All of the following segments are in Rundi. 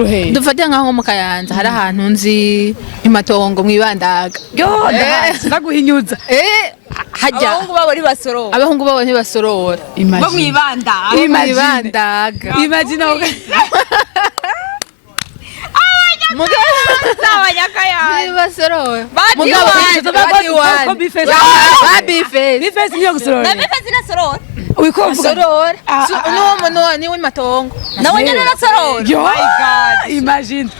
Muruhe dufate nkaho mu Kayanza hari ahantu nzi imatongo mwibandaga yo ndaguhinyuza hajya abahungu babo ntibasorora bo mwibandaga imagine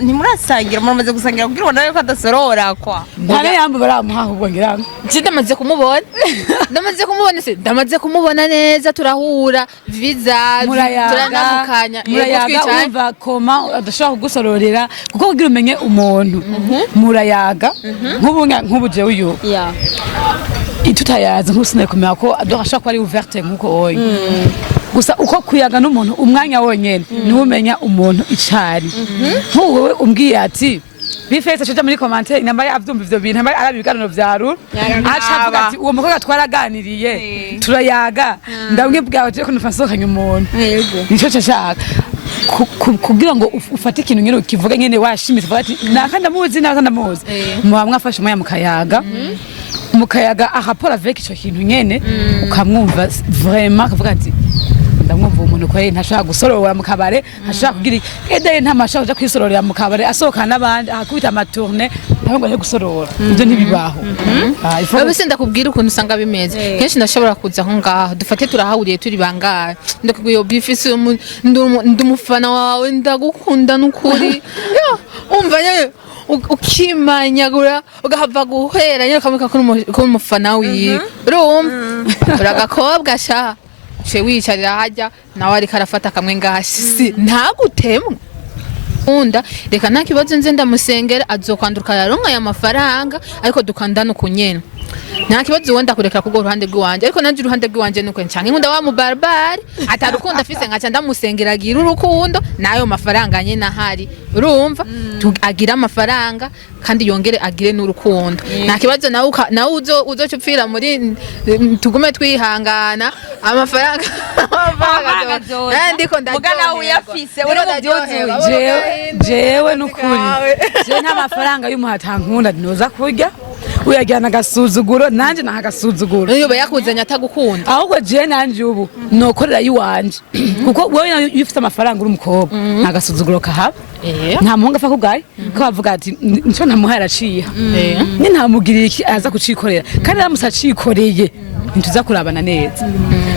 ntimurasangira muramaze gusangira kugira ngo nawe ko adasorora kwa ntare yambu baramuha ahubwo ngira ndamaze kumubona neza turahura visa turanamukanya umva koma adashaka kugusororera kuko kugira umenye umuntu murayaga nk'ubu je uyu itutayaza nkusine kumenya ko adashaka ko ari ouverte nkuko oyi gusa uko kuyaga n'umuntu umwanya wonyene niwe umenya umuntu icari nkuwe umbwiye ati bifese cyo muri commentaire nambaye avyumva ivyo bintu nambaye arabiganiro vyaru acavuga ati uwo mukobwa twaraganiriye turayaga ndabwe bwawe cyo kunafasohanya umuntu nico cyashaka kugira ngo ufate ikintu nyine ukivuga nyene washimitse ati nakandamuzi mwafashe umwanya mukayaga ahapora avec ico kintu nyene ukamwumva vraiment akavuga ati ndamwumva umuntu ko ntashaka gusorora mu kabare ntashaka kugira edaye ntamashaka kuja kwisororera mu kabare asohokana n'abandi akubita amatourne ntabwo ari gusorora ibyo ntibibaho bose ndakubwira ukuntu usanga bimeze kenshi ndashobora kuza aho ngaho dufate turahahuriye turi bangahe ndakubwiye bifise ndumufana wawe ndagukunda n'ukuri umva nyene ukimanyagura ugahava guhera nyene ukamuka ko umufana wiwe urumva uragakobwa sha che wicarira hajya nawe ariko arafata kamwe ngashisi ntagutemwe unda reka nta kibazo nze ndamusengera azokwanduka yaronka ya mafaranga ariko dukandana kunyene nta kibazo wenda kureka kugo ruhande rw'iwanje ariko nanje uruhande rw'iwanje nuko ncanke nkunda wa mu barbari atarukunda afise nkaca ndamusengera agira urukundo nayo mafaranga nyene ahari urumva agira amafaranga kandi yongere agire n'urukundo nta kibazo nawe uzocupfira muri tugume twihangana amafaranga ndiko ndagana uyafise uri mu byuzuye jewe nukuri je nta mafaranga y'umuhatankunda noza kurya uyajyana agasuzuguro nanje naha agasuzuguro iyo bayakuzanya atagukunda ahubwo je nanje ubu nokorera yiwanje kuko wowe yifite amafaranga uri umukobwa nta gasuzuguro kahaba nta muhungu afa kugaye ko bavuga ati nico ntamuhara aciha ni ntamugirira iki aza kucikorera kandi aramusacikoreye ntuza kurabana neza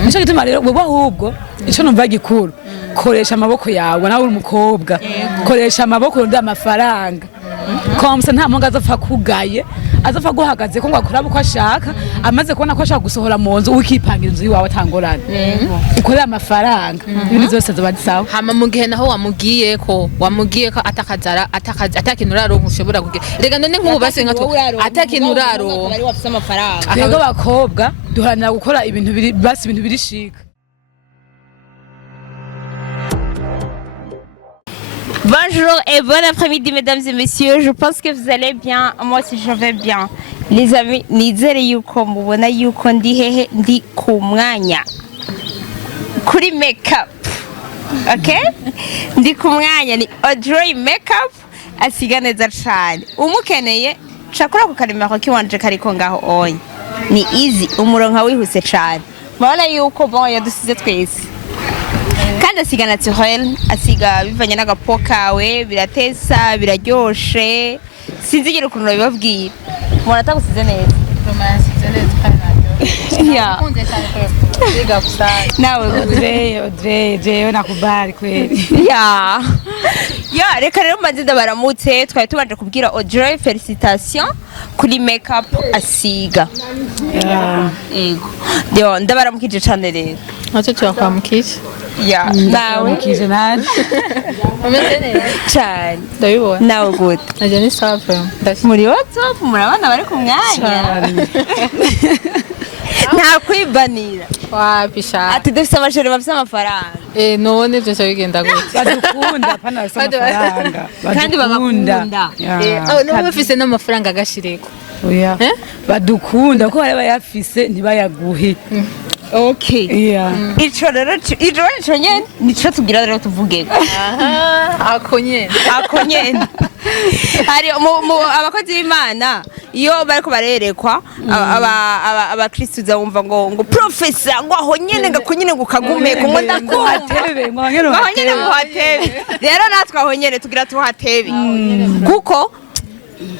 nico gituma rero wowe ahubwo ico numva gikuru koresha amaboko yawe nawe uri umukobwa koresha amaboko ronda amafaranga komsa nta muhungu azapfa kugaye azapfa guhagaze ko ngo akora uko ashaka amaze kubona ko ashaka gusohora mu nzu ukipangira inzu yiwawe atangorana ukorera amafaranga ibintu byose zobasawa hama mu gihe naho wamubwiye ko atakazara atakintu uraronka ushobora kugira rega none nk'ubu base nka atakintu uraronka bari wafise amafaranga twebwe bakobwa duharanira gukora ibintu biri shika. Bonjour et bon après-midi mesdames et messieurs, je pense que vous allez bien, moi aussi je vais bien. Les amis, nizere yuko mubona yuko ndi hehe ndi ku mwanya kuri makeup. Okay? Ndi ku mwanya ni Audrey makeup asiga neza cyane. Umukeneye chakura ku karimero kiwanje kariko ngaho onye. Ni easy umuronka wihuse cyane. Mabona yuko bon yadusize twese. Kandi asiga naturel, asiga bivanye n'agapo kawe, biratesa, biraryoshe. Sinzigera ukuntu babibabwiye. Mwana atagusize neza. Romance neza kandi ya. Biga kusana. Nawe Audrey nakubali kweli. Ya. Ya, reka rero mbanze ndabaramutse twari tubanje kubwira Audrey félicitations kuri makeup asiga. Yego. Dio ndabaramukije cyane rero. Acha twakwamukije. Ya, nawe mukije naje. Umeze neza cyane. Ndabibona. Nawe good. Aje ni safi. Muri WhatsApp murabana bari ku mwanya. Nta kwibanira. Wapisha. Ati dufite amashuri bafite amafaranga. None byo bigenda gute. Badukunda pana bafite amafaranga. Kandi babakunda. No bafise n'amafaranga agashireko. Oya. Badukunda ko bari bayafise ntibayaguhe. okay yeah ico rero ico nyene nico tugira rero tuvugeko ako nyene hari abakozi b'Imana iyo bariko barerekwa abakristu zawumva ngo professor ngo aho nyene ngako nyene ngo kagume ngo ndakumva ngo nyene ngo hatebe rero natwe aho nyene tugira tuhatebe kuko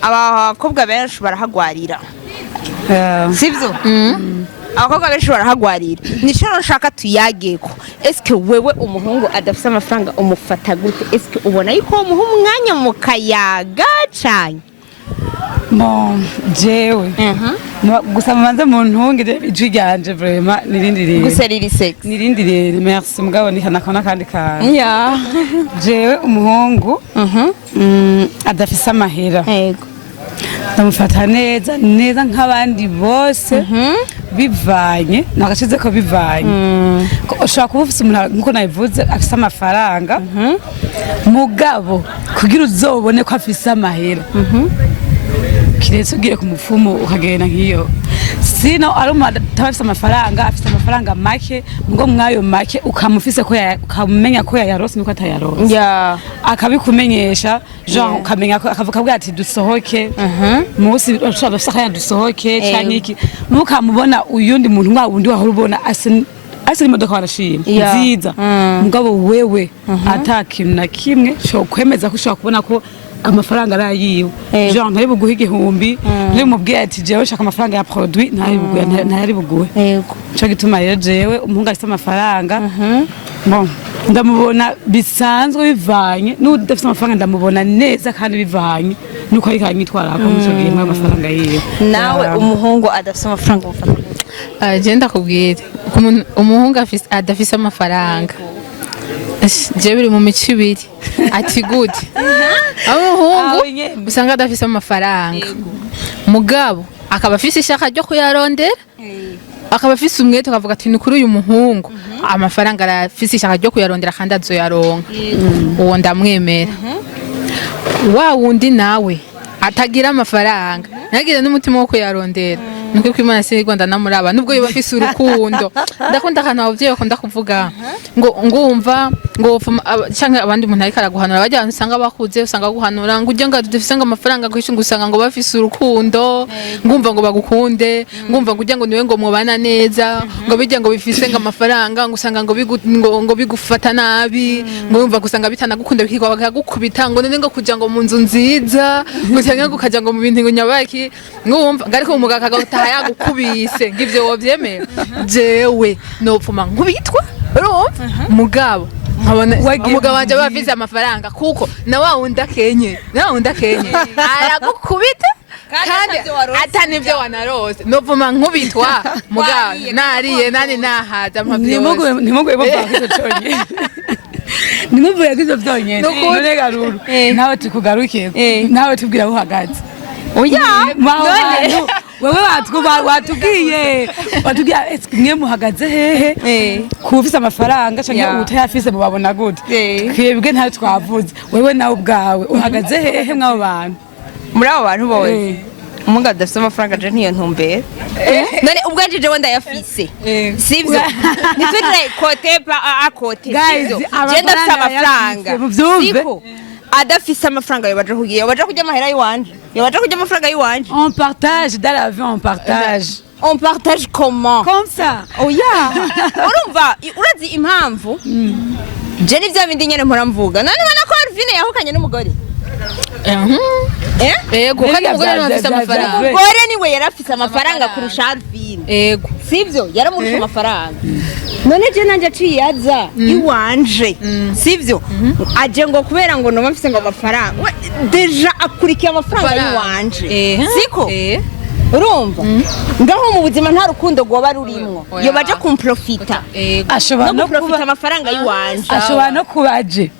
abakobwa benshi barahagwarira sivyo abakobwa benshi barahagwarira nico nshaka tuyageko eske wewe umuhungu adafise amafaranga umufata gute eske ubona yuko umuha umwanya mu kayaga cyane bon jewe gusa mubanze mu ntungire ijwi ryanje vraiment nirindirire gusa riri sex nirindirire merci mugabo ni kanakona kandi kandi ya jewe umuhungu adafise amahera yego ndamufata neza nk'abandi bose bivanye nagashize ko bivanye ushobora kuba ufise umuntu nkuko nabivuze afise amafaranga mugabo kugira uzobone ko afise amahera kiretse ugiye ku mupfumu ukagenda nk'iyo sino ari umuntu atabafise amafaranga afise amafaranga make ngo mwayo make ukamufise ko ukamenya ko yayarose nuko atayarose akabikumenyesha genre ukamenya ko akavuga bwa ati dusohoke musi ushobora bafise akanya dusohoke cyane iki nukamubona uyundi muntu mwa wundi wahora ubona asiri imodoka barashima nziza mugabo wewe atakintu na kimwe cyo kwemeza ko ushobora kubona ko amafaranga arayiwe genre ntari buguhe igihumbi uri mubwiye ati jewe shaka amafaranga ya produit ntari buguhe yego cyo gituma rero jewe umuhungu afite amafaranga bon ndamubona bisanzwe bivanye n'udafite amafaranga ndamubona neza kandi bivanye nuko ari kanyitwara ko mucyo gihe mu amafaranga yiwe nawe umuhungu adafite amafaranga umufata je ndakubwira umuhungu adafise amafaranga je biri mu mico ibiri ati good umuhungu usanga adafise amafaranga mugabo akaba afise ishaka ryo kuyarondera akaba afise umwete akavuga ati ni kuri uyu muhungu amafaranga arafise ishaka ryo kuyarondera kandi azoyaronka uwo ndamwemera wa wundi nawe atagira amafaranga nagira n'umutima wo kuyarondera nuko kwimana se Rwanda namuraba nubwo yoba afise urukundo ndakunda kana abavyeyi bakunda kuvuga ngo ngumva ngo cyangwa abandi umuntu ariko araguhanura bajya usanga bakuze usanga guhanura ngo ujye ngo dufise ngo amafaranga kwishinga gusanga ngo bafise urukundo ngumva ngo bagukunde ngumva ngo ujye ngo niwe ngo mubana neza ngo bijya ngo bifise ngo amafaranga ngo usanga ngo bigufata nabi ngo yumva gusanga bitanagukunda bikigwa bakagukubita ngo none ngo kujya ngo mu nzu nziza ngo cyangwa ngo kajya ngo mu bintu ngo nyabaki ngumva ariko umugaka yagukubise ngivyo wovyemera jewe nopfuma nkubitwa urumva mugabo nkabona umugabo wanje bafise amafaranga kuko na wa wundi akenye aragukubita kandi atanivyo wanarose nopfuma nkubitwa mugabo nariye nani nahaza ntimuguye bavako cyonye nimuvuye kizo byonyene none garuru nawe tukugarukiye nawe tubwira aho uhagaze oya none wewe watubwiye mwe muhagaze hehe kufise amafaranga canke utayafise mubabona gute twebwe ntayo twavuze wewe nawe ubwawe uhagaze hehe mw'abo bantu muri abo bantu bose umunga adafise amafaranga je ntiyo ntumbera none ubwanje jewe ndayafise sivyo nitwe kote pa akote sivyo je ndafise amafaranga siko adafise amafaranga yobaje kujya amahera yiwanje yobaje kujya amafaranga yiwanje on partage dans la vie on partage comment comme ça oya urumva urazi impamvu je ni vya bindi nyene mpora mvuga none ubona ko Alvine yahukanye n'umugore ego kandi umugore afise amafaranga umugore niwe yarafise amafaranga kurusha Alvine ego sivyo yaramurusha amafaranga none je nanje aciyaza iwanje sivyo aje ngo kubera ngo no mfise ngo amafaranga deja akurikiye amafaranga yiwanje siko urumva ngaho mu buzima nta rukundo goba rurimwo yo baje kumprofita ashobora no kuprofita amafaranga yiwanje ashobora no kubaje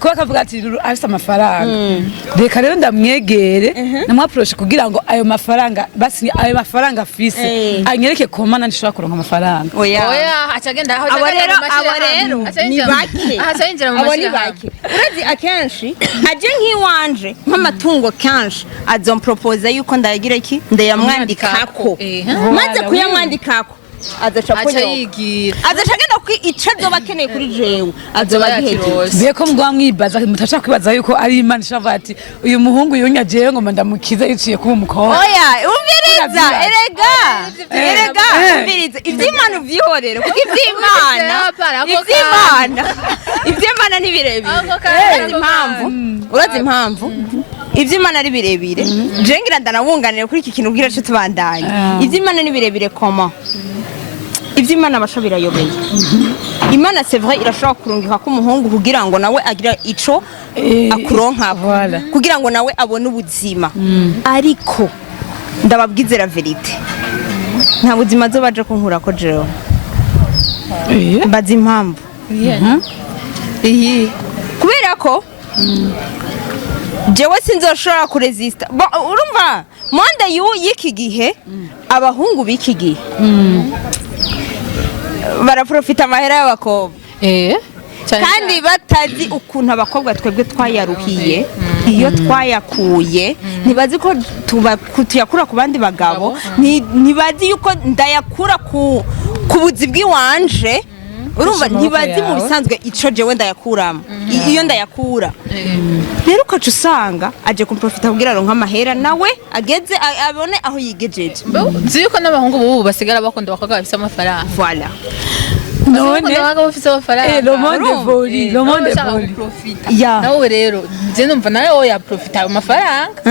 ko akavuga ati afite amafaranga reka rero ndamwegere namwaproche kugira ngo ayo mafaranga basi ayo mafaranga afise anyereke komana ndishobora kuronka amafaranga oya acagenda aho abo rero ni bake ahacenjera mu mashira urazi akenshi aje nk'iwanje nk'amatungo kenshi azompropose yuko ndayagira iki ndayamwandikako maze kuyamwandikako azaca aca kunyoka yigira azaca agenda ku ico azoba akeneye kuri jewe azoba yakirose. Biye ko mugwa mwibaza mutashaka kwibaza yuko ari Imana ishava ati uyu muhungu yunyagiye ngo ndamukiza yiciye kuba umukobwa. oya umviriza erega umviriza ivy'Imana uvyihorere kuko ivy'Imana ni birebire urazi impamvu ivy'Imana ari birebire je ngira ndanabunganira kuri iki kintu bwira cyo tubandanye ivy'Imana ni birebire koma ivy'Imana basho birayobeye Imana c'est vrai irashobora kurungika ko umuhungu kugira ngo nawe agira ico akuronka kugira ngo nawe abone ubuzima ariko ndababwize la verite nta buzima zo baje kunkura ko jewe mbaza impamvu kubera ko jewe sinzoshobora kuresista urumva monde y'iki gihe abahungu b'iki gihe baraprofita amahera y'abakobwa kandi batazi ukuntu abakobwa twebwe twayaruhiye iyo twayakuye ntibazi ko tuyakura ku bandi bagabo ntibazi yuko ndayakura ku buzi bw'iwanje urumva ntibazi mu bisanzwe ico jewe ndayakuramo iyo ndayakura rero ukaca usanga aje kumprofita kugira aronka amahera nawe ageze abone aho yigejeje nzi yuko n'abahungu bubu basigara bakunda abakobwa bafise amafaranga voilà none abakobwa bafise amafaranga le monde voli ya nawe rero je numva nawe oya profita ayo mafaranga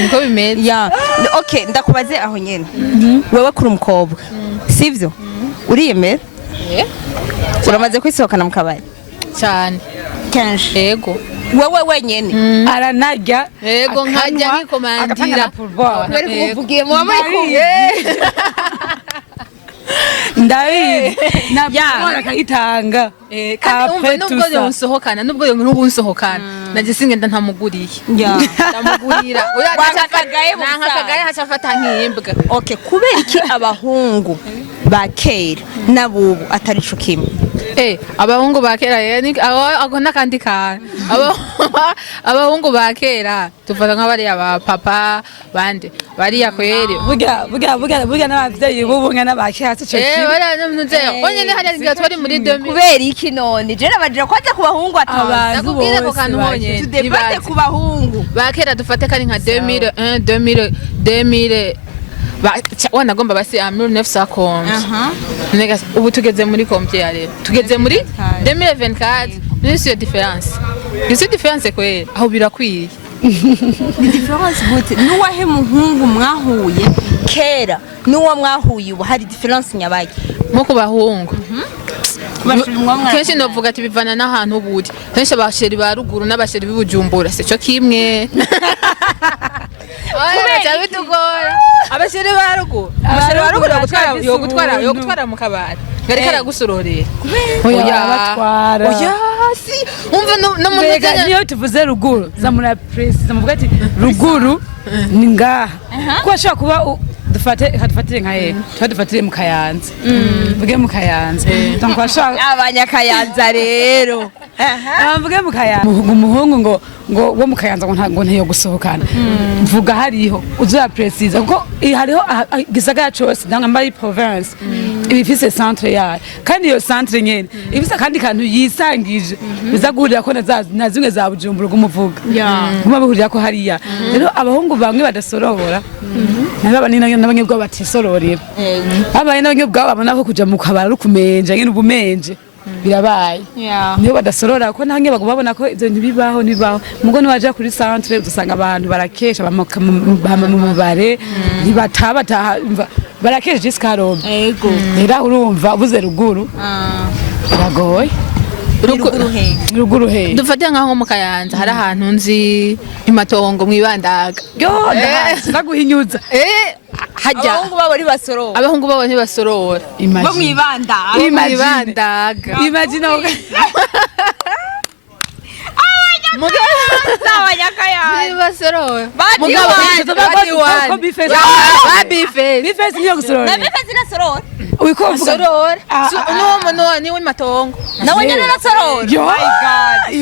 niko bimeze ya okay ndakubaze aho nyene wewe kuri umukobwa sivyo uriyemera uramaze kwisohokana mu kabari cyane kenshi yego wewe wenyene aranarya yego nkajya nkikomandira bari kuvugiye mu bamayikumye ndabizi nabwo akayitanga kandi umva nubwo yonsohokana nubwo nsohokana naje singenda ntamuguriye ndamugurira nankakagaye hacafata nk'imbwa okay kubera iki abahungu ba kera nabubu atari co kimwe abahungu ba kera ako nakandi kana abahungu ba kera tufata nk'abariya ba papa bande bariya kweri burya n'abavyeyi bubu n'abakera sico onyene hariya ziga twari muri 2000 kubera iki none je nabajira kwaza ku bahungu nakubwire ko kantu honye tudebate ku bahungu ba kera dufate kari nka 2001 2000 wanagomba basi 1950 ubu tugeze muri combien rero tugeze muri 2024 niyo difference kwera aho birakwiye difference gute nuwahe muhungu mwahuye kera nuwa mwahuye ubu hari difference nyabaye nko ku bahungu kenshi novuga ati bivana n'ahantu uburi kenshi abasheri ba ruguru n'abasheri b'Ibujumbura sico kimwe kubera bitugora abasheri ba ruguru yo gutwara mu kabari ngari karagusororera oya si umva no mu mbega niyo tuvuze ruguru zamura press zamuvuga ati ruguru ni ngaha ko ashaka kuba dufatire nka yeye dufatire mu Kayanza mvuge mu Kayanza donc ashaka abanyakayanza rero mvuge mu Kayanza umuhungu ngo wo mu Kayanza ngo ntayo gusohokana mvuga hariho uzura precise kuko hariho gisagara cyose ndanga mbari province ibifise centre yayo kandi iyo centre nyene ibisa kandi kantu yisangije biza guhurira ko na zimwe za Bujumbura gumuvuga guma bahurira ko hariya rero abahungu bamwe badasorobora n'abanye bwo batisororera abaye n'abanye bwo babona ko kuja mu kabara rukumenje nyene ubumenje birabaye niyo badasorora ko nange bagubabona ko ivyo ntibibaho mugo niwaje kuri centre dusanga abantu barakesha mu mubare ntibatabataha barakesha jiskarobe yego era urumva buze ruguru biragoye ruguru he dufate nkaho mu Kayanza hari ahantu nzi imatongo mwibandaga ndaguhinyuza hajya abahungu babo ntibasorora bo mwibandaga imagine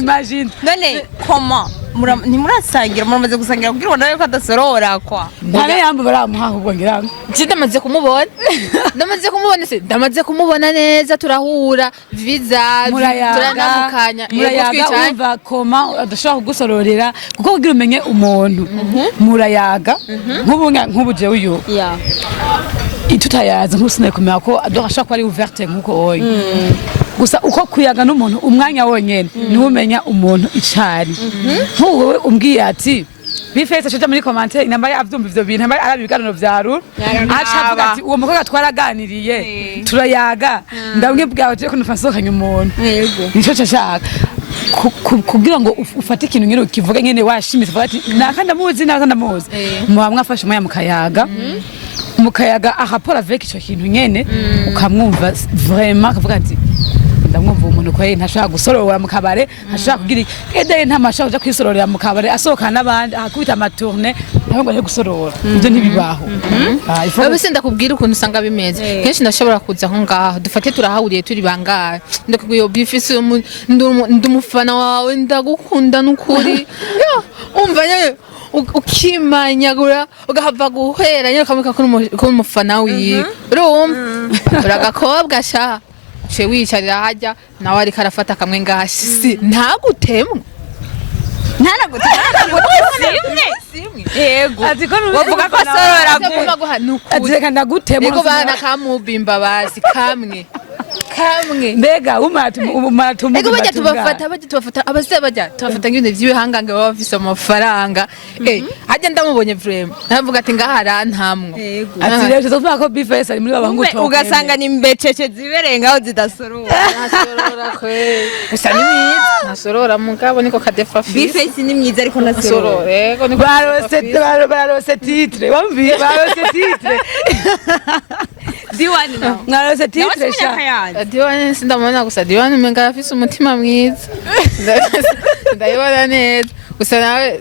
imagine none koma ntimurasangira muramaze gusangira kugira ngo nawe ko adasorora kwa ntane yambo baramuha ahubwo ngira ngo ndamaze kumubona ndamaze kumubona neza turahura visa turanamukanya murayaga umva koma adashaka kugusororera kuko kugira umenye umuntu murayaga nk'ubu je uyu itutayaza nkusine kumenya ko adashaka ko ari ouverte nkuko oyi gusa uko kuyaga n'umuntu umwanya wonyene niwe umenya umuntu icari nk'uwo umbwiye ati bifetse cyo muri commentaire namba avyumva ivyo bintu namba arabiganiro vya ruru acavuga ati uwo mukobwa twaraganiriye turayaga ndabwe bwawe je ko nufasokanya umuntu nico cashaka kugira ngo ufate ikintu nyine ukivuga nyene washimitse vuga ati nakandamuzi muba mwafashe umwanya mukayaga ahapora avec ico kintu nyene ukamwumva vraiment akavuga ati ndamwumva umuntu ko ntashaka gusorora mu kabare ntashaka kugira edeye ntamashaka kuja kwisororera mu kabare asohoka nabandi akubita amatourne ntabwo ari gusorora ibyo ntibibaho Babe senda kubwira ukuntu usanga bimeze kenshi ndashobora kuza aho ngaho dufate turahahuriye turi bangahe ndakubwiye bifise ndumufana wawe ndagukunda n'ukuri umva nyene ukimanyagura ugahava guhera nyene kamwe ko umufana wiwe urumva uragakobwa sha ce wicarira hajya nawe ariko arafata kamwe ngashi ntagutemwe yego wavuga ko asorora azeka ndagutemwe niko bana kamubimba bazi kamwe mbega umaratumba ego bajya tubafata abase bajya tubafata ngine vy'ibihangange baba bafise amafaranga hajya ndamubonye vraiment navuga ati ngahara ntamwo ati rero tuvuga ko bifese ari muri abahungu to ugasanga ni mbecece ziberengaho zidasorora gusa ni mwiza nasorora mugabo niko kadefa bifese ni mwiza ariko nasorora ego niko barose titre bamviye barose titre diwani no mwarose titre sha diwani sindamubona gusa diwani menga afise umutima mwiza ndayibona neza gusa nawe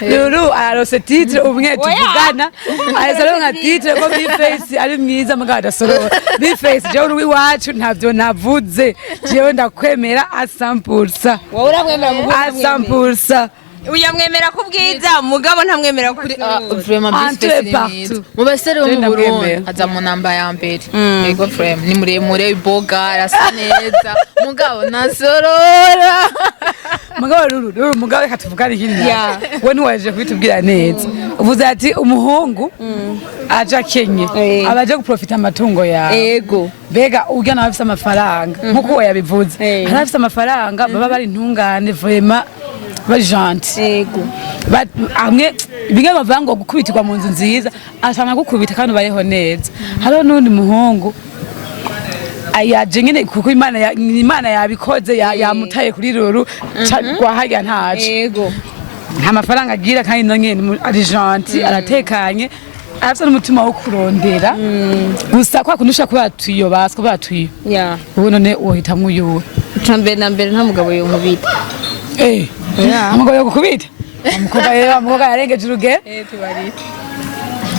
Lulu arose titre umwe tuvugana arasaro nka titre ko bifese ari mwiza mugabo adasorora bifese je uri wacu ntavyo navuze jewe ndakwemera 100% wowe uramwemera mu 100% uyamwemera ko bwiza mugabo ntamwemera kuri vraiment bifese ni mwiza mu basore bo mu Burundi aza mu namba ya mbere ego frame ni muremure boga arasa neza mugabo nasorora mugabo Lulu mugabo katuvugana ikindi we ntiwaje kubitubwira neza uvuze ati umuhungu aja Kenye abaje guprofita amatungo yawe yego bega urya nawe afise amafaranga nkuko we yabivuze arafise amafaranga baba bari ntungane vraiment bajante yego amwe bimwe bavango gukubitirwa mu nzu nziza ashaka gukubita kandi bayeho neza hariho n'undi muhungu ayaje nyene kuko imana yabikoze yamutaye kuri ruru gwahajya ntaje yego nta mafaranga agira kandi no nyene ari gentil aratekanye afite n'umutima wo kurondera gusa kwa kundusha kuba tuyo baswa batuyo ubu none wohitamwe uyuwe cambe na mbere nta mugabo yo nkubita umugabo yo gukubita umukobwa yarengeje urugero tubari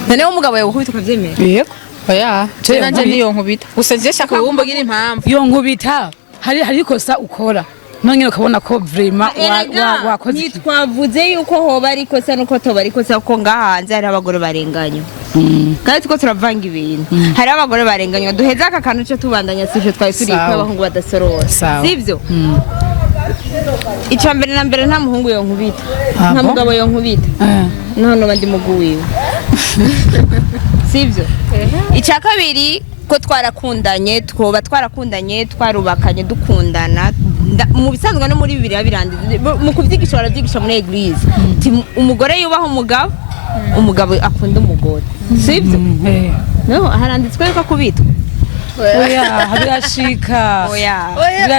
none umugabo yo gukubita ukavyemera yego oya nanje niyo nkubita gusa je shaka wumva gira impamvu yo nkubita hari ikosa ukora none ukabona ko vraiment wakoze nitwavuze yuko hoba ari ikosa nuko toba ari ikosa ko ngahanze hari abagore barenganywa kandi tuko turavanga ibintu hari abagore barenganywa duheza aka kantu cyo tubandanya sije twari turi kw'abahungu badasorora sivyo icambere na mbere nta muhungu yo nkubita nta mugabo yo nkubita none bandi muguwiwe sivyo icya kabiri ko twarakundanye twarakundanye twarubakanye dukundana mu bisanzwe no muri bibiri biranditse mu kuvyigisha baravyigisha muri eglise umugore yubaho umugabo akunda umugore sivyo no haranditswe ko kubitwa oya birashika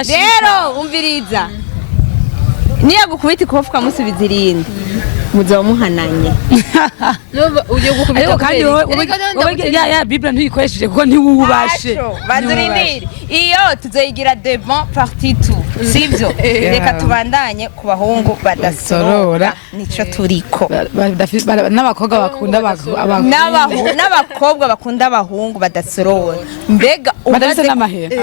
rero umviriza niya gukubita ikofu kamusubiza irindi muzaba muhananye ugiye gukubita kandi wowe ya Bible ntuyikoresheje kuko ntiwubashe bazurindire iyo tuzoyigira devant partie 2 sivyo reka tubandanye ku bahungu badasorora nico turiko n'abakobwa bakunda n'abakobwa bakunda abahungu badasorora mbega badafise n'amahera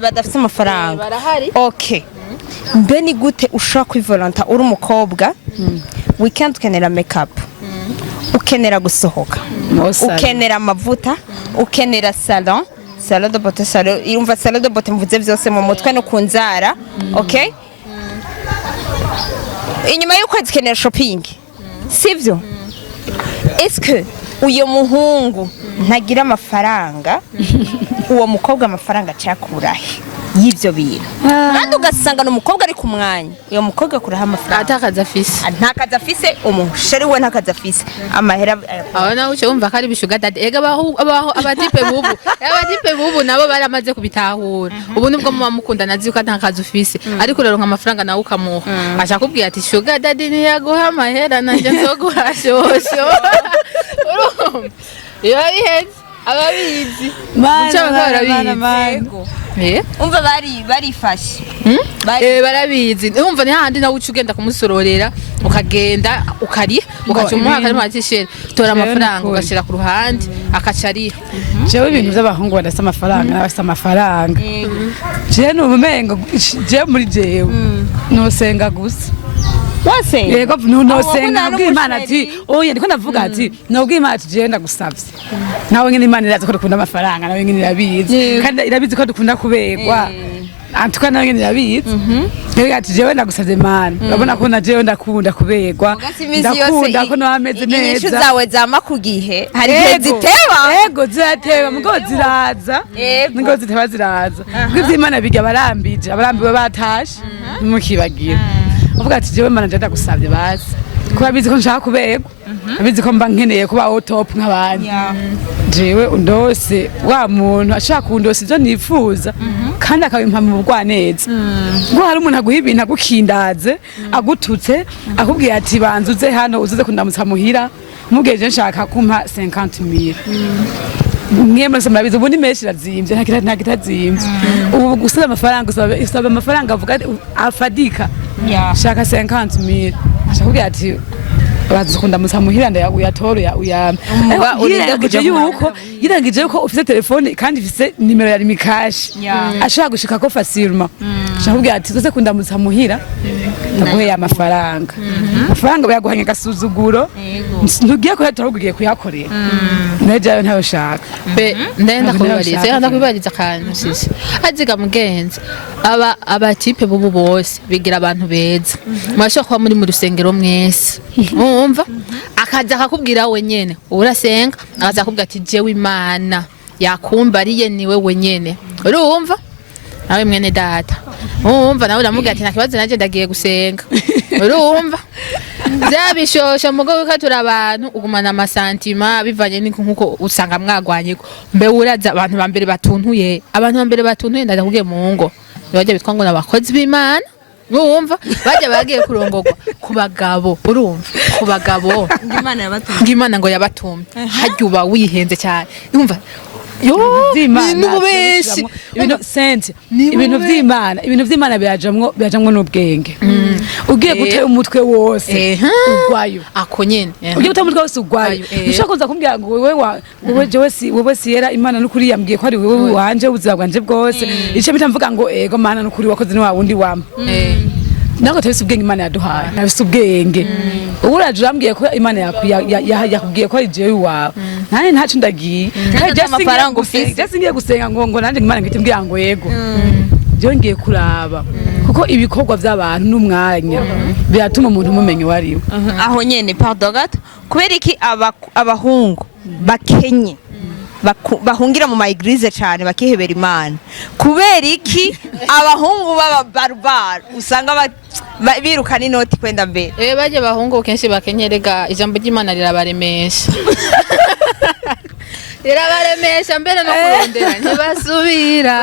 badafise amafaranga okay mbe ni gute ushobora kwivolonta uri umukobwa weekend ukenera makeup ukenera gusohoka ukenera amavuta ukenera salon de beauté salon irumva salon de beauté mvuze byose mu mutwe no kunzara okay inyuma y'uko zikenera shopping sivyo est-ce que uyo muhungu ntagira amafaranga uwo mukobwa amafaranga cyakurahe y'ivyo bintu kandi ugasanga no mukobwa ari ku mwanya uyo mukobwa kuraha amafaranga atakaza afise ntakaza afise umusheri we ntakaza afise amahera abana uce wumva kari bishuga dade ega abatipe bubu nabo baramaze kubitahura ubu nibwo mu mukunda nazi uko ntakaza ufise ariko rero nk'amafaranga nawe ukamuha ashaka kubwira ati sugar dade ntiyaguha amahera nanje nzoguha shosho iyo biheze ababizi umva barifashe barabizi umva ni handi nawe uca ugenda kumusororera ukagenda ukariha ugaca umuha akarimo atishera tora amafaranga ugashira ku ruhande akaca ariha jewe ibintu by'abahungu badafite amafaranga n'abafite amafaranga jewe n'ubumengo jewe muri jewe nosenga gusa wose yego nosenga bw'Imana ati oya ndiko ndavuga ati no bw'Imana ati je ndagusavye nawe nyine Imana irazi ko dukunda amafaranga nawe nyine irabizi kandi irabizi ko dukunda kubegwa antuka nawe nyine irabizi rero ati jewe ndagusavye Imana urabona ko na jewe ndakunda kubegwa ndakunda ko nameze neza inyishu zawe zama ku gihe hari igihe ziteba yego zirateba mugo ziraza mugo ziteba ziraza bw'Imana bijya abarambiwe batashe mukibagira uvuga ati jewe Mana ndenda gusavye bazi kuba bizi ko nshaka kubegwa abizi ko mba nkeneye kuba au top nk'abandi jewe undose wa muntu ashaka kundose ivyo nifuza kandi akabimpa mu bugwaneza ngo hari umuntu aguha ibintu agukindaze agututse akubwiye ati banzuze hano uzuze kundamutsa muhira mugeje nshaka kumpa 50,000 mwemwe se murabizi ubu ni menshi irazimvye nta kitazimvye ubu gusaba amafaranga avuga afadika shaka 50,000 ashakubwira ati bazukunda musamuhira ndayatora yirangije yuko ufite telefone kandi ifise nimero ya limikashi ashaka gushika ko facilement ashakubwira ati zose kunda musamuhira ndaguheye amafaranga bayaguhanye gasuzuguro ntugiye kuyatora ugiye kuyakorera naje ntayo shaka ndenda kubibariza kandi sisi aziga mugenzi abatipe bubu bose bigira abantu beza mwashaka kuba muri mu rusengero mwese umva akaza akakubwira we nyene urasenga akaza akubwira ati jewe Imana yakumbariye niwe wenyene urumva nawe mwene data umva nawe uramubwira ati ntakibazo naje ndagiye gusenga urumva byabishosha mugo wikatura abantu ugumana amasantima bivanye nkuko usanga mwagwanye mbe uraza abantu bambere batuntuye ndakubwiye mu ngo baje bitwa ngo nabakozi b'Imana Mwumva baje bagiye kurongorwa ku bagabo urumva ku bagabo ngimana ngo yabatumye hajyuba wihenze cyane yumva yo ibintu benshi ibintu vy'Imana birajamwo n'ubwenge ugiye gutera umutwe wose ugwayo ako nyene ugiye gutera umutwe wose ugwayo ushaka kuza kumbwira ngo wewe siyera Imana n'ukuri yambwiye ko ari wewe wanje ubuzima bwanje bwose ico bitamvuga ngo ego Mana n'ukuri wakoze ni wa wundi wampa nako tebise ubwenge Imana yaduhaye nabise ubwenge uraje urambwiye ko Imana yakubwiye ko ari jewe wawe nane ntacu ndagiye amafaranga ufise just ngiye gusenga ngo nanje Imana ngite mbwira ngo yego je ngiye kuraba kuko ibikorwa by'abantu n'umwanya biratuma umuntu umumenya wariwe aho nyene pardon gato kubera iki abahungu bakenye bahungira mu maigrize cyane bakihebera Imana kubera iki abahungu baba barbar usanga birukana inoti kwenda mbere baje bahungu kenshi bakenyerega ijambo ry'Imana rirabaremesha irabaremesha mbere no kurondera ntibasubira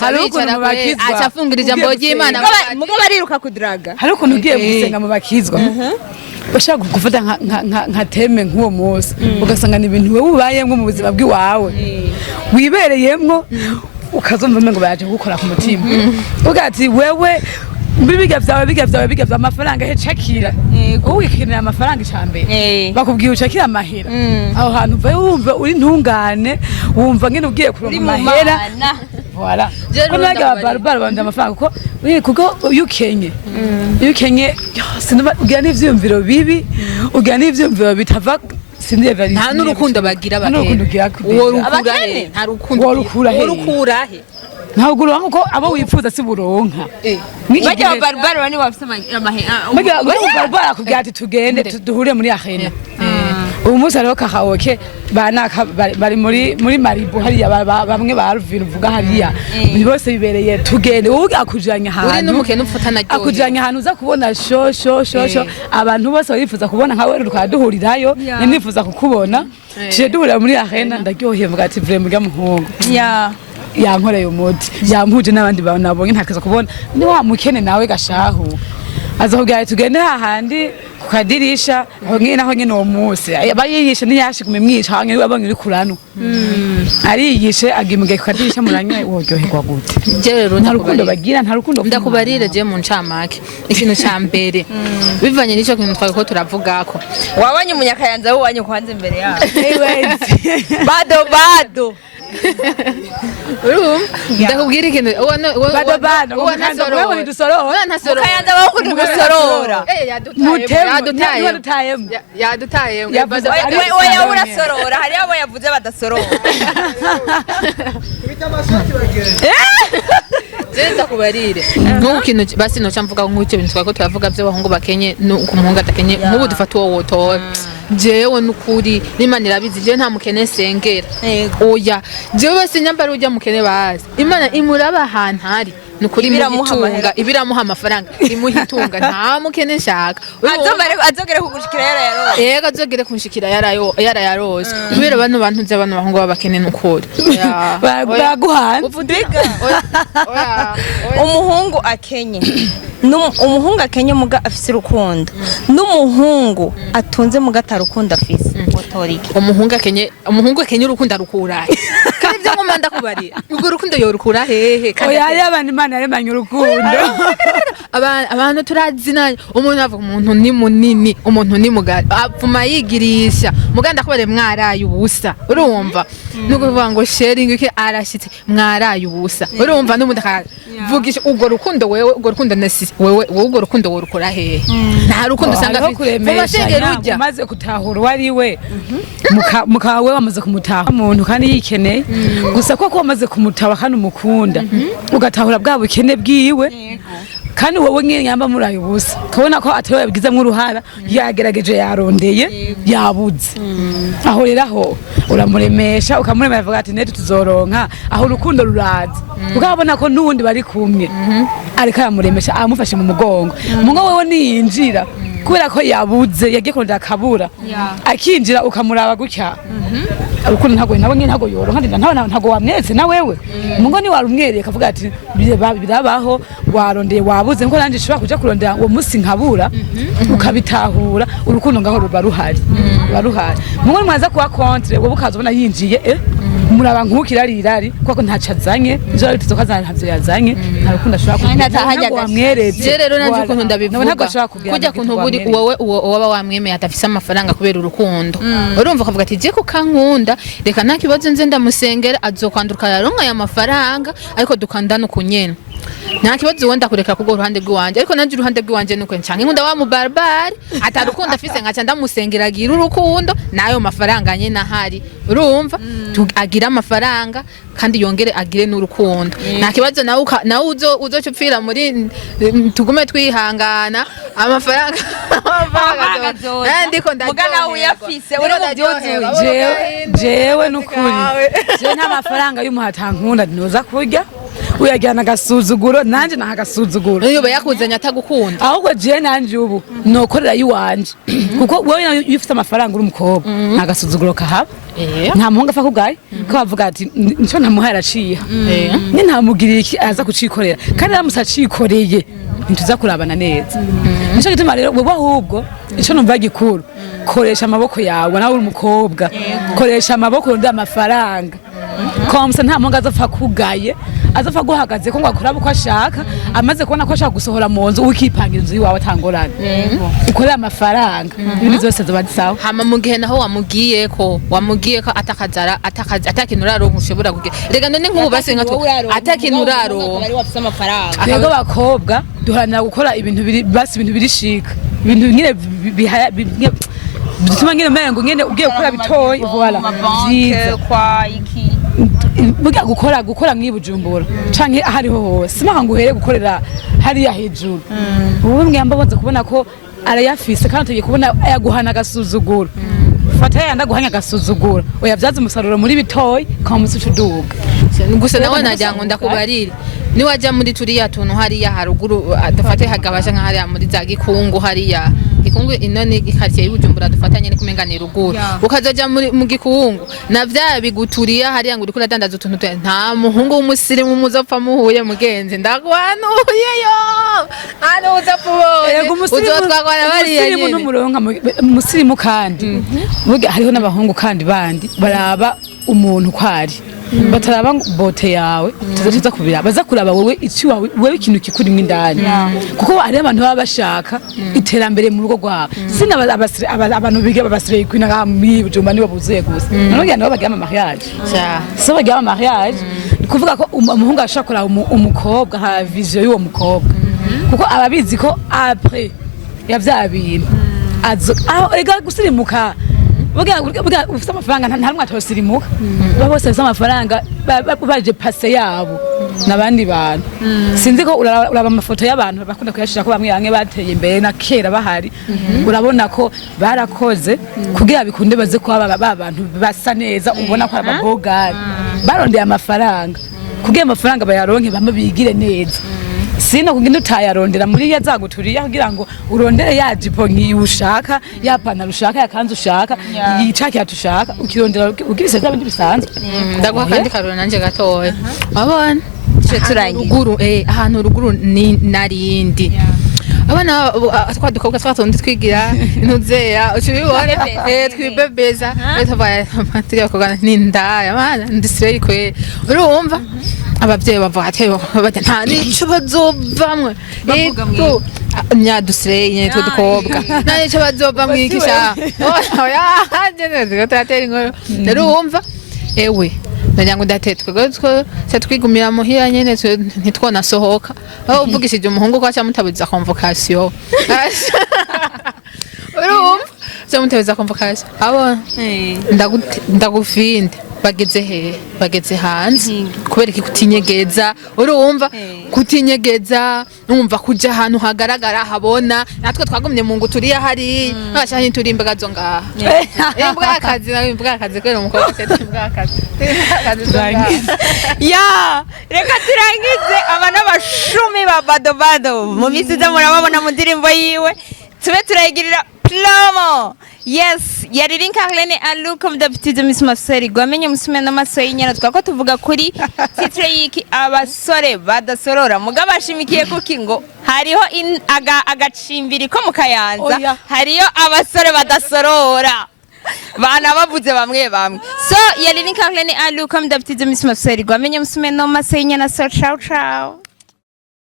hari ukuntu bakizwa acafungira ijambo ry'Imana mugo bariruka kudiraga hari ukuntu ugiye gusenga mu bakizwa bashaka gufata nka teme nk'uwo munsi ugasanga ni ibintu wewe ubayemwo mu buzima bw'iwawe wibereyemwo ukazumva ngo baje gukora ku mutima ugati wewe biga vyawe amafaranga hecakira uwikenera amafaranga icambere bakubwiye ucakira amahera aho hantu uva wumva uri ntungane wumva ngene ugiye kuronka amahera voilà Je ko naga ababarubara bandi amafaranga kuko iyo ukenye sinumva ugira n'ivyumviro bibi ugira n'ivyumviro bitava sindiye nta n'urukundo bagira bakene uwo rukurahe nta rukundo urukurahe ntabwo uronka uko abo wifuza si buronka bajya ababarubara bani bafite ababarubara kugira ati tugende duhure muri arena ubu munsi hariho karaoke bari muri maribu hariya bamwe baruvira uvuga hariya bose bibereye tugende wowe akujanye ahantu uri n'umukene ufatana ryo akujanye ahantu uza kubona sho abantu bose barifuza kubona nkawe rukaduhurirayo nifuza kukubona tuje duhurira muri arena ndaryoheye mvuga ati vraiment murya muhungu yankoreye umuti yampuje n'abandi bantu nabonye ntakaza kubona ni wa mukene nawe gashahu azokubwira tugende hahandi kukadirisha aho nyene uwo munsi abayiyishe ntiyashigume mwica hange wabonye uri kurano ariyishe agimuge kukadirisha muranye woryoherwa gute je rero nta rukundo bagira nta rukundo ndakubarire je mu ncamake ikintu ca mbere bivanye n'ico kintu twako turavugako wabonye umunyakayanza wo wanye kwanze imbere yawe bado ndakubwira ikintu wewe ntasorora kayanza baho kuri gusorora yadutaye oya urasorora hari abo yavuze badasorora Zenda kubarire nk'uko kintu basi no camvuga nk'uko bintu twako turavuga by'abahungu bakenye ku muhungu atakenye nk'ubu dufata uwo wotora jewe nukuri n'Imana irabizi je nta mukene sengera oya jewe basi nyambara ujya mukene bazi Imana imuraba ahantu hari nukuri ibiramuha amafaranga imuhitunga nta mukene nshaka azogere kugushikira yarayarose yego azogere kunshikira yarayarose kubera bantu z'abantu bahungu babakene nukuri baguhana umuhungu akenye umuhungu akenye muga afise urukundo n'umuhungu atunze muga atarukundo afise otorike umuhungu akenye urukundo arukura kandi byo ngoma ndakubarira ubwo rukundo yorukura hehe oya hari abantu Imana yaremanye urukundo abantu turazinanye umuntu avuga umuntu ni munini umuntu ni mugari apfuma yigirisha muganda kubare mwaraye ubusa urumva nuko kuvuga ngo sharing iki arashitse mwaraye ubusa urumva n'umuntu akavugisha ubwo rukundo wewe ubwo rukundo nasi wewe ubwo rukundo worukora hehe nta rukundo usanga kuremesha ujya umaze kutahura wari we mukawe wamaze kumutaha umuntu kandi yikeneye gusa ko wamaze kumutaha kandi umukunda ugatahura bwa bukene bwiwe kandi wowe nyine nyamba muri ubusa kabona ko atari yabigizemo uruhara yagerageje yarondeye yabuze aho rero uramuremesha ukamuremera avuga ati nete tuzoronka aho urukundo ruraza ukabona ko nundi bari kumwe ariko yamuremesha amufashe mu mugongo wewe niyinjira kubera ko yabuze yagiye kurondera akabura akinjira ukamuraba gutya urukundo ntago yoronka ntago wamwetse na wewe mungo ni warumwereka avuga ati birabaho warondeye wabuze ngo nanje shobora kuja kurondera uwo musi nkabura ukabitahura urukundo ngaho ruba ruhari mungo mwaza kuba contre wowe ukazobona yinjiye muraba nkukirarirari kuko ntaca azanye izo bitizoka ntavyo yazanye nta rukundo ashobora kuba wamweretse rero nanje ukuntu ndabivuga kujya kuntu buri wowe waba wamwemeye atafise amafaranga kubera urukundo urumva akavuga ati je ko kankunda reka nta kibazo nze ndamusengera azokwanduka yaronka aya mafaranga ariko dukandana ukunyene nta kibazo wenda kureka kugo ruhande rw'iwanje ariko nanje uruhande rw'iwanje nuko ncanke nkunda wa mubarbari atarukundo afise nkaca ndamusengera agira urukundo nayo mafaranga nyene ahari urumva agira amafaranga kandi yongere agire n'urukundo nta kibazo nawe uzocupfira muri tugume twihangana amafaranga ndiko ndagana uyafise uri mubyuzuye jewe nukuri je nta mafaranga y'umuhatankunda noza kurya uyajyana agasuzuguro nanje naha agasuzuguro iyo bayakuzanya atagukunda ahubwo je nanje ubu nokorera yiwanje kuko wowe ufite amafaranga uri umukobwa nta gasuzuguro kahaba nta muhungu afa kugaye ko bavuga ati nico ntamuha yaraciye ni ntamugirira iki aza kucikorera kandi aramusacikoreye ntuza kurabana neza nico gituma rero wowe ahubwo ico numva gikuru koresha amaboko yawe nawe uri umukobwa koresha amaboko ndamafaranga komsa nta muntu azopfa kugaye azopfa guhagaze ko ngo akora uko ashaka amaze kubona ko ashaka gusohora mu nzu ukipangira inzu yiwawe atangorana ukorera amafaranga ibintu byose zoba sawa hama mu gihe naho wamubwiye ko atakazara atakintu uraronka ushobora kugira rega none nk'ubu basi nka atakintu uraronka twebwe abakobwa duharanira gukora ibintu biri shika ibintu nyine bituma nyine umengo nyine ugiye gukora bitoyi voilà buga gukora nk'ibujumbura canke ahariho hose simaka ngo uhere gukorera hariya hejuru ubu mwamba baza kubona ko arayafise kandi tugiye kubona yaguhana agasuzuguro fata yanda guhanya agasuzuguro oyavyaza umusaruro muri bitoyi kamusi ucuduga gusa nawe najya ngo ndakubarire ni wajya muri turiya tuntu hariya haruguru dufate hagabasha nka hariya muri za gikungu hariya gikungu inone ikariye y'ubujumbura dufatanye ni kumengana ruguru ukazoja mu gikungu na vya biguturiya hariya ngo urikura dandaza utuntu nta muhungu w'umusirimu muzopfa muhuye mugenzi ndagwanuye yo hano uzapfuboye uzotwagwana bariya nyine n'umuronka musirimu kandi hariho n'abahungu kandi bandi baraba umuntu kwari bataraba bote yawe tuzaza kubira baza kuraba wowe iki wewe ikintu kikuri mwindani kuko ari abantu baba bashaka iterambere mu rugo rwabo sina abantu biga babasireye kwina ngambi bujumba nibo buzuye gusa none nabo bagiye mu mariage so bagiye mu mariage kuvuga ko umuhungu ashakora umukobwa ha vision y'uwo mukobwa kuko ababizi ko après yavyabintu aho ega gusirimuka buga ufite amafaranga nta rumwe atosirimuka bose bafite amafaranga baje passe yabo nabandi bantu sinzi ko uraba amafoto y'abantu bakunda kuyashira ko bamwe yange bateye imbere na kera bahari urabona ko barakoze kugira bikunde baze ko aba bantu basa neza ubona ko ababogari barondeye amafaranga kugira amafaranga bayaronke bamwe bigire neza sino kugenda utayarondera muri yazaguturiye kugira ngo urondere ya jipo nkiyushaka ya panaro ushaka ya kanzu ushaka yicaki yatushaka ukirondera ugirise byabindi bisanzwe ndaguha kandi karona nanje gatoya abana turanguru ahantu ruguru ni narindi abana twadukobwa twatundi twigira intuzera ukibibone twibebeza twabaye amatiri bakogana n'indaya abana ndisireye kwe urumva abavyeyi bavuga nta nico bazovamwe ego nyadusireye twe dukobwa nta nico bazovamwe ikisha oya hanje turatera inkoro urumva ewe nanyango ndatetwe twigumira muhira nyene ntitwona sohoka aho uvugishije umuhungu ko acha mutabuza convocation urumva cyamuteza convocation abo ndagufinde bageze hanze kubera iki kutinyegeza urumva kutinyegeza numva kuja ahantu hagaragara habona natwe twagumye mu nguturiya hari bashanye turi imbagazo ngaha imbwakazi kwera umukobwa cyane imbwakazi ya reka turangize abana bashumi ba badobado mu misiza murababona mu ndirimbo yiwe tube turayigirira plomo yes yaririnka Arlene alu comme d'habitude Miss Maseri gwamenye musime n'amaso y'inyana twako tuvuga kuri titre yiki abasore badasorora mugabashimikiye kuki ngo hariho agacimbiri ko mu Kayanza hariyo abasore badasorora bana bavuze bamwe so yaririnka Arlene alu comme d'habitude Miss Maseri gwamenye musime n'amaso y'inyana so ciao ciao